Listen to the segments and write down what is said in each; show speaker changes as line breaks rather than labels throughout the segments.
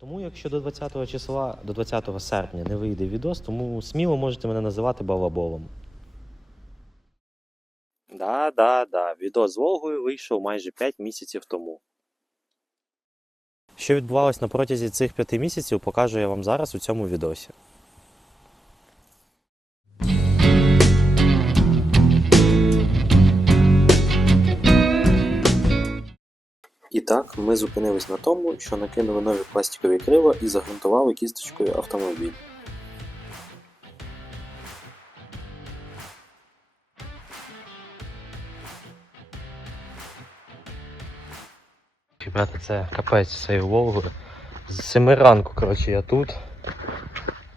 Тому, якщо до 20 числа, до 20 серпня не вийде відос, тому сміло можете мене називати балаболом. Да, да, да. Відос з Волгою вийшов майже 5 місяців тому. Що відбувалось на протязі цих 5 місяців, покажу я вам зараз у цьому відосі. Так, ми зупинились на тому, що накинули нові пластикові крила і загрунтували кісточкою автомобіль. Ребята, це капець цією Волгою. З 7 ранку, коротше, я тут.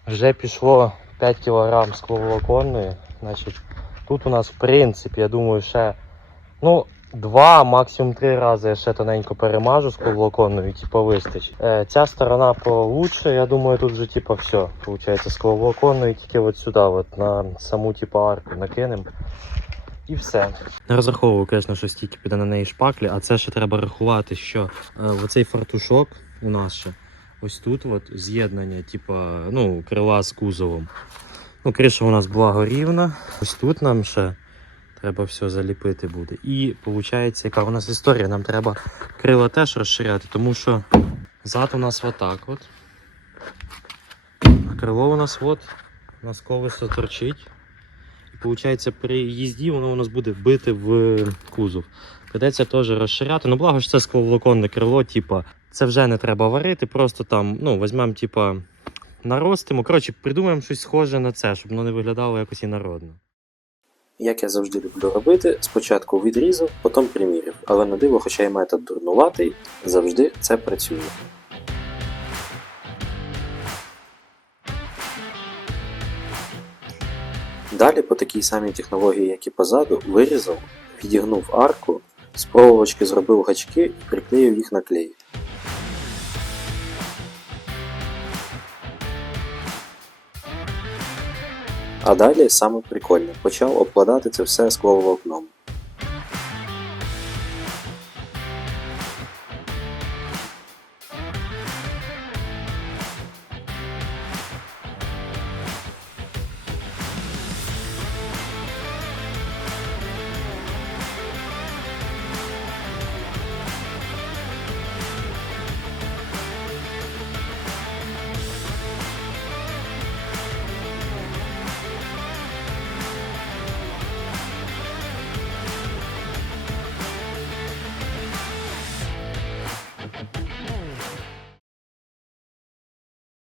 Вже пішло 5 кг скловолоконної. Значить, тут у нас, в принципі, я думаю, ще ну, два, максимум три рази я ще тоненько перемажу скловолоконною, типу, вистачить. Е, ця сторона получше, я думаю, тут вже типу, все. Получається, скловолоконною тільки от сюди, от, на саму типу, арку накинемо. І все. Не розраховував, звісно, що стільки піде на неї шпаклі, а це ще треба рахувати, що е, оцей фартушок у нас ще ось тут от, з'єднання, типу, ну, крила з кузовом. Ну, криша у нас була рівна. Ось тут нам ще треба все заліпити буде. І виходить, яка у нас історія, нам треба крила теж розширяти, тому що зад у нас отак от. А крило у нас от, у нас колесо торчить. І виходить, при їзді воно у нас буде бити в кузов. Придеться теж розширяти. Ну, благо ж це скловолоконне крило, типа, це вже не треба варити, просто там, ну, візьмемо, типа, наростимо. Коротше, придумаємо щось схоже на це, щоб воно не виглядало якось інородно. Як я завжди люблю робити, спочатку відрізав, потім приміряв. Але на диво, хоча й метод дурнуватий, завжди це працює. Далі по такій самій технології, як і позаду, вирізав, відігнув арку, з проволочки зробив гачки і приклеїв їх на клей. А далі саме прикольне, почав обкладати це все скловолокном.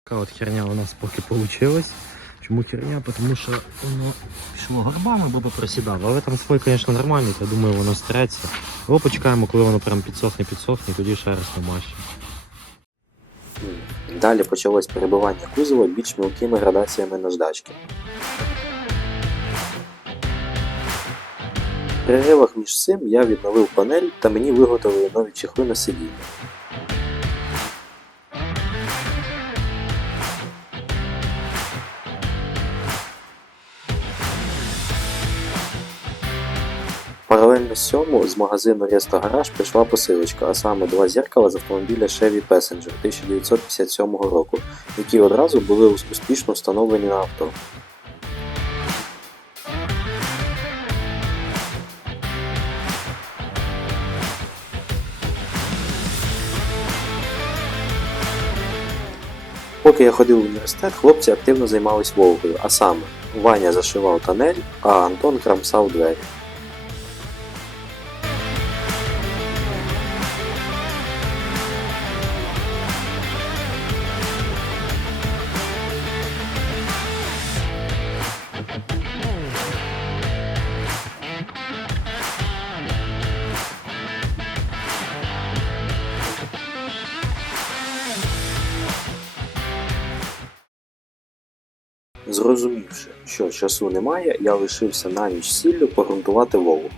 Така от херня у нас поки вийшла. Чому херня? Тому що воно пішло горбами, бо просідало. Але там свой, звісно, нормальний, я думаю, воно стреться. Або почекаємо, коли воно прям підсохне, підсохне, тоді ще раз намащимо. Далі почалось перебивання кузова більш мілкими градаціями наждачки. В переривах між цим я відновив панель та мені виготовили нові чехли на сидіння. З цьому з магазину Resto Garage прийшла посилочка, а саме два зеркала з автомобіля Chevy Passenger 1957 року, які одразу були успішно встановлені на авто. Поки я ходив в університет, хлопці активно займались Волгою, а саме Ваня зашивав тонель, а Антон крамсав двері. Зрозумівши, що часу немає, я лишився на ніч сіллю погрунтувати Волгу.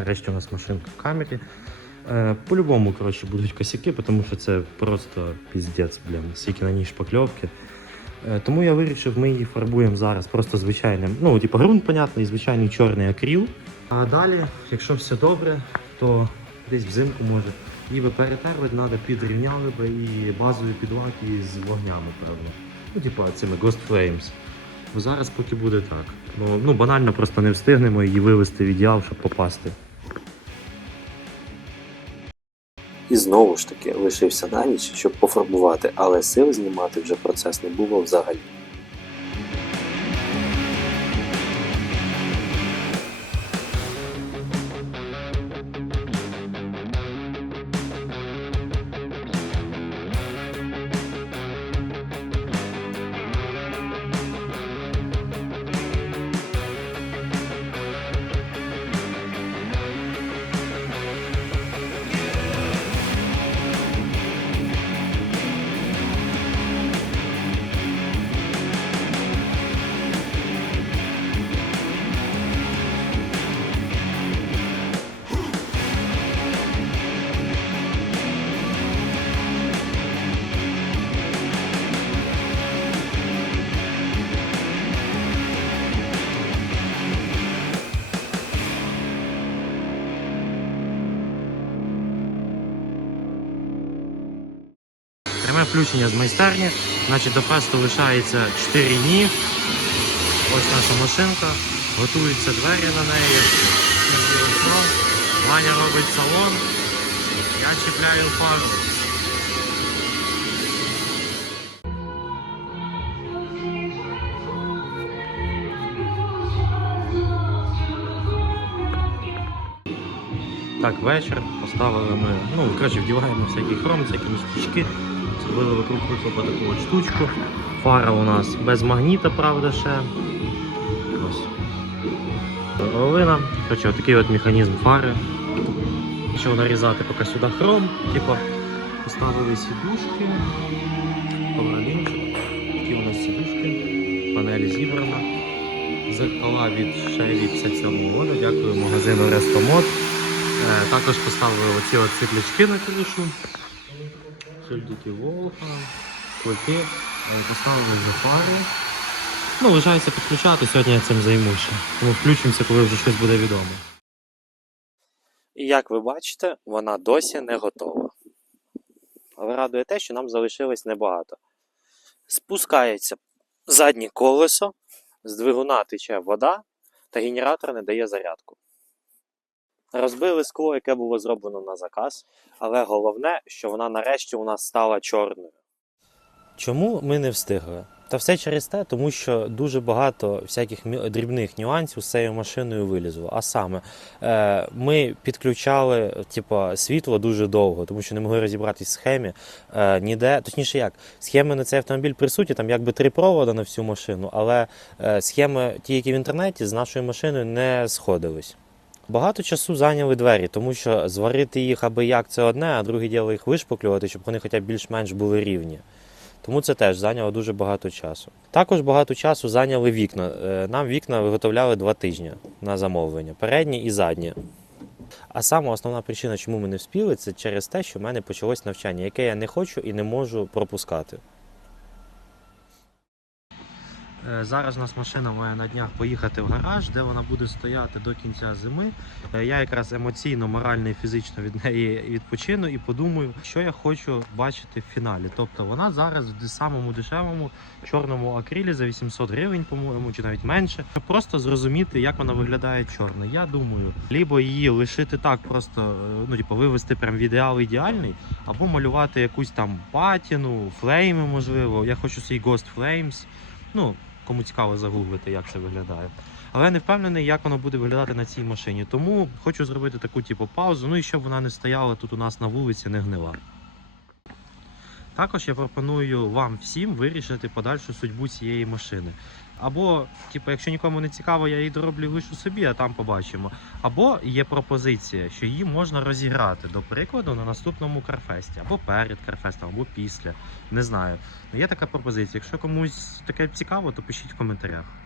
Нарешті у нас машинка в камері. Е, По-любому, коротше, будуть косяки, тому що це просто піздець, блін, скільки на ній шпакльовки. Е, Тому я вирішив, ми її фарбуємо зараз просто звичайним. Ну, типу, ґрунт, понятний, звичайний чорний акріл. А далі, якщо все добре, то десь взимку може. І би перетерли, треба підрівняли би і базові підлаки з вогнями, певно. Ну, типа цими Ghost Flames. Бо зараз поки буде так. Ну, ну банально просто не встигнемо її вивести в ідеал, щоб попасти.
І знову ж таки лишився на ніч, щоб пофарбувати, але сил знімати вже процес не було взагалі.
Пряме включення з майстерні. Значить, до фесту лишається 4 дні. Ось наша машинка. Готуються двері на неї. Ваня робить салон. Я чіпляю фару. Так, вечір. Поставили ми, ну, коротше, вдіваємо всякі хром, всякі ніштячки. Зробили вокруг вихлопа таку от штучку. Фара у нас без магніта, правда, ще. Ось. Ровина. Коротше, такий от механізм фари. Почав нарізати поки сюди хром. Типа, поставили сідушки. Павролінчик. Такі у нас сідушки. Панель зібрана. Зеркала від від 57 года. Дякую магазину Рестомод. Також поставили оці от світлячки на кришу. Шильдики Волга, клики. Е, Поставили вже. Ну, лишається підключати, сьогодні я цим займуся. Тому включимося, коли вже щось буде відомо.
І як ви бачите, вона досі не готова. Але радує те, що нам залишилось небагато. Спускається заднє колесо, з двигуна тече вода, та генератор не дає зарядку. Розбили скло, яке було зроблено на заказ, але головне, що вона нарешті у нас стала чорною.
Чому ми не встигли? Та все через те, тому що дуже багато всяких дрібних нюансів з цією машиною вилізло. А саме, е, ми підключали типу, світло дуже довго, тому що не могли розібратись в схемі. Е, ніде, точніше як, схеми на цей автомобіль присутні, там якби три провода на всю машину, але е, схеми, ті, які в інтернеті, з нашою машиною не сходились. Багато часу зайняли двері, тому що зварити їх аби як це одне, а друге діло їх вишпаклювати, щоб вони хоча б більш-менш були рівні. Тому це теж зайняло дуже багато часу. Також багато часу зайняли вікна. Е, Нам вікна виготовляли два тижні на замовлення, передні і задні. А саме основна причина, чому ми не вспіли, це через те, що в мене почалось навчання, яке я не хочу і не можу пропускати. Е, Зараз у нас машина має на днях поїхати в гараж, де вона буде стояти до кінця зими. Е, Я якраз емоційно, морально і фізично від неї відпочину і подумаю, що я хочу бачити в фіналі. Тобто вона зараз в самому дешевому чорному акрилі за 800 гривень, по-моєму, чи навіть менше. Просто зрозуміти, як вона виглядає чорно. Я думаю, либо її лишити так, просто е, ну, типу, вивести прям в ідеал ідеальний, або малювати якусь там патіну, флейми, можливо. Я хочу свій Ghost Flames. Ну, кому цікаво загуглити, як це виглядає. Але я не впевнений, як воно буде виглядати на цій машині. Тому хочу зробити таку типу паузу, ну і щоб вона не стояла тут у нас на вулиці, не гнила. Також я пропоную вам всім вирішити подальшу судьбу цієї машини. Або, типу, якщо нікому не цікаво, я її дороблю лишу собі, а там побачимо. Або є пропозиція, що її можна розіграти, до прикладу, на наступному карфесті, або перед карфестом, або після. Не знаю. Ну, є така пропозиція. Якщо комусь таке цікаво, то пишіть в коментарях.